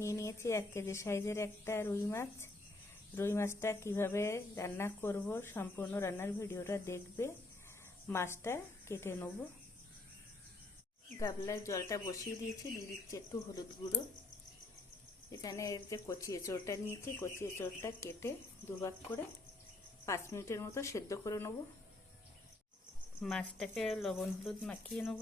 নিয়ে নিয়েছি এক কেজি সাইজের একটা রুই মাছ। রুই মাছটা কীভাবে রান্না করব সম্পূর্ণ রান্নার ভিডিওটা দেখবে। মাছটা কেটে নেব। গাবলার জলটা বসিয়ে দিয়েছি, দিয়ে দিচ্ছি একটু হলুদ গুঁড়ো। এখানে যে কচি এঁচড়টা নিয়েছি কচি এঁচড়টা কেটে দুভাগ করে পাঁচ মিনিটের মতো সেদ্ধ করে নেব। মাছটাকে লবণ হলুদ মাখিয়ে নেব।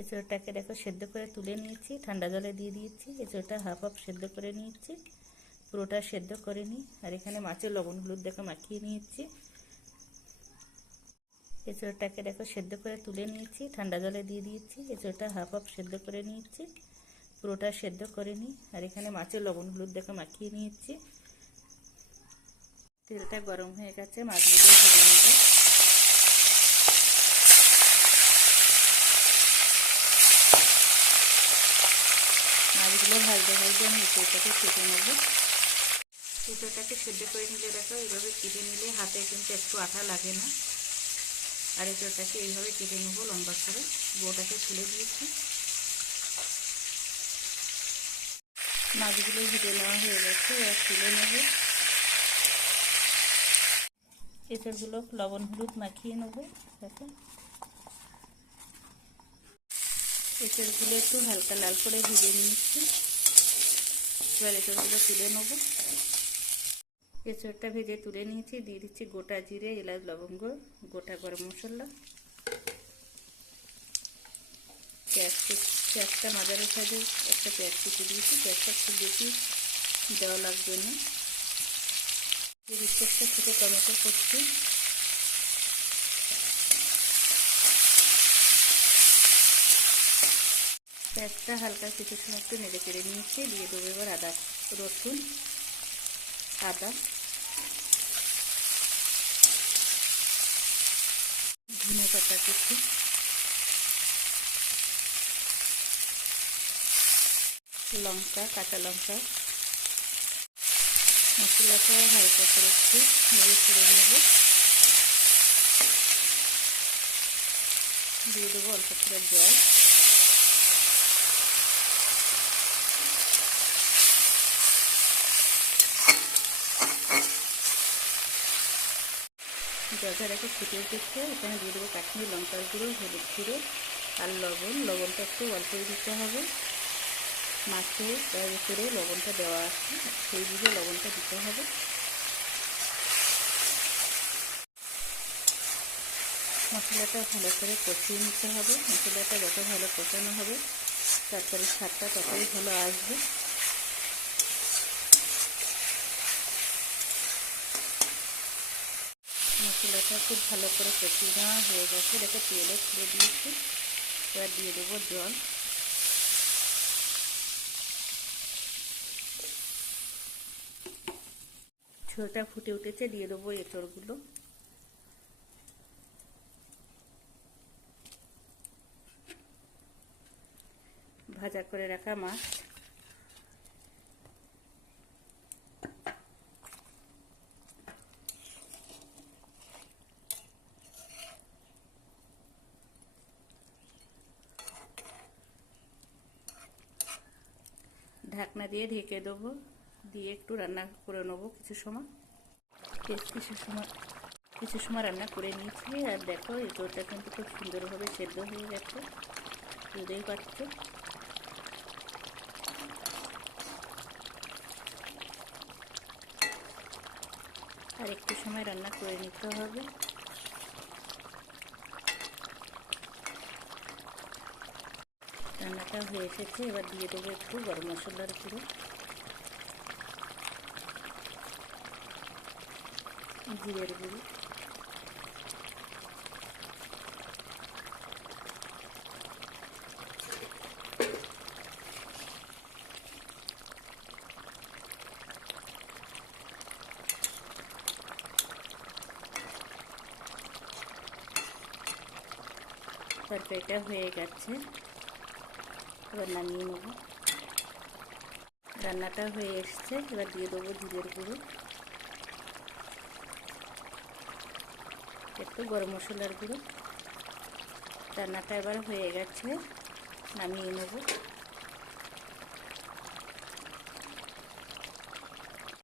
এঁচড়টাকে দেখো সেদ্ধ করে তুলে নিয়েছি, ঠান্ডা জলে দিয়ে দিয়েছি। এঁচড়টা হাফ হাফ সেদ্ধ করে নিয়েছি, পুরোটা সেদ্ধ করে নিই। আর এখানে মাছের লবণ হলুদ দেখো মাখিয়ে নিয়েছি। এঁচড়টাকে দেখো সেদ্ধ করে তুলে নিয়েছি, ঠান্ডা জলে দিয়ে দিয়েছি। এঁচড়টা হাফ হাফ সেদ্ধ করে নিয়েছি, পুরোটা সেদ্ধ করে নিই। আর এখানে মাছের লবণ হলুদ দেখো মাখিয়ে নিয়েছি। তেলটা গরম হয়ে গেছে, মাছগুলো মাছগুলো ভাজতে ভাজতে আমি এঁচড়টাকে কেটে নেব। এঁচড়টাকে সেদ্ধ করে নিলে দেখো, এইভাবে কেটে নিলে হাতে কিন্তু একটু আঠা লাগে না। আর এঁচড়টাকে এইভাবে কেটে নেব লম্বা করে। বোটাকে তুলে দিয়েছি মাছগুলো ভেজে নেওয়া হয়ে গেছে, এবার তুলে নেব। এঁচড়গুলো লবণ হলুদ মাখিয়ে নেব, দেখো। এঁচড়গুলো একটু হালকা লাল করে ভেজে নিচ্ছি এবার এঁচড়গুলো তুলে নেব। এঁচড়টা ভেজে তুলে নিয়েছি। দিয়ে দিচ্ছি গোটা জিরে, এলাচ, লবঙ্গ, গোটা গরম মশলা। পেঁয়াজ পেঁয়াজটা মাঝারি সাজে একটা পেঁয়াজ কুচি দিয়েছি। পেঁয়াজটা খুব বেশি দেওয়া লাগবে না। দিয়ে দিচ্ছি একটা ছোটো টমেটো করছি। পেঁয়াজটা হালকা কিছু একটু নেড়ে কেড়ে নিয়েছি, দিয়ে দেবো এবার আদা, রসুন, আদা। ধনে পাতা কিছু লঙ্কা, কাঁচা লঙ্কা। মশলাটা হালকা করে একটু নেড়ে ছেড়ে নেব। দিয়ে দেবো অল্প করে জল। জলটা রেখে ফুটে উঠেছে এখানে দিয়ে দেবো কাশ্মীর লঙ্কার গুঁড়ো, হলুদ গুঁড়ো আর লবণ। লবণটা একটু অল্পই দিতে হবে। মাছে তার উপরে লবণটা দেওয়া আছে। সেই বুঝে লবণটা দিতে হবে। মশলাটা ভালো করে কষিয়ে নিতে হবে। মশলাটা যত ভালো কষানো হবে, তারপরে স্বাদটা ততই ভালো আসবে। মশলাটা খুব ভালো করে কষিয়ে নেওয়া হয়ে গেছে। দেখে তেলে খুলে দিয়েছি। এবার দিয়ে দেবো জল। ঝোলটা ফুটে উঠেছে, দিয়ে দেবো এঁচড়গুলো। ভাজা করে রাখা মাছ। ঢাকনা দিয়ে ঢেকে দেবো। দিয়ে একটু রান্না করে নেব কিছু সময়। বেশ কিছু সময় কিছু সময় রান্না করে নিয়েছি। আর দেখো এঁচোড়টা কিন্তু খুব সুন্দরভাবে সেদ্ধ হয়ে গেছে। বুঝতেই পারছ? আর একটু সময় রান্না করে নিতে হবে। রান্নাটা হয়ে এসেছে, এবার দিয়ে দেবো একটু গরম মশলার গুঁড়ো। জিরের গুঁড়ো। তরকারিটা হয়ে গেছে। এবার নামিয়ে নেব। রান্নাটা হয়ে এসছে, এবার দিয়ে দেবো জিরের গুঁড়ো। একটু গরম মশলার গুঁড়ো। রান্নাটা এবার হয়ে গেছে, নামিয়ে নেব।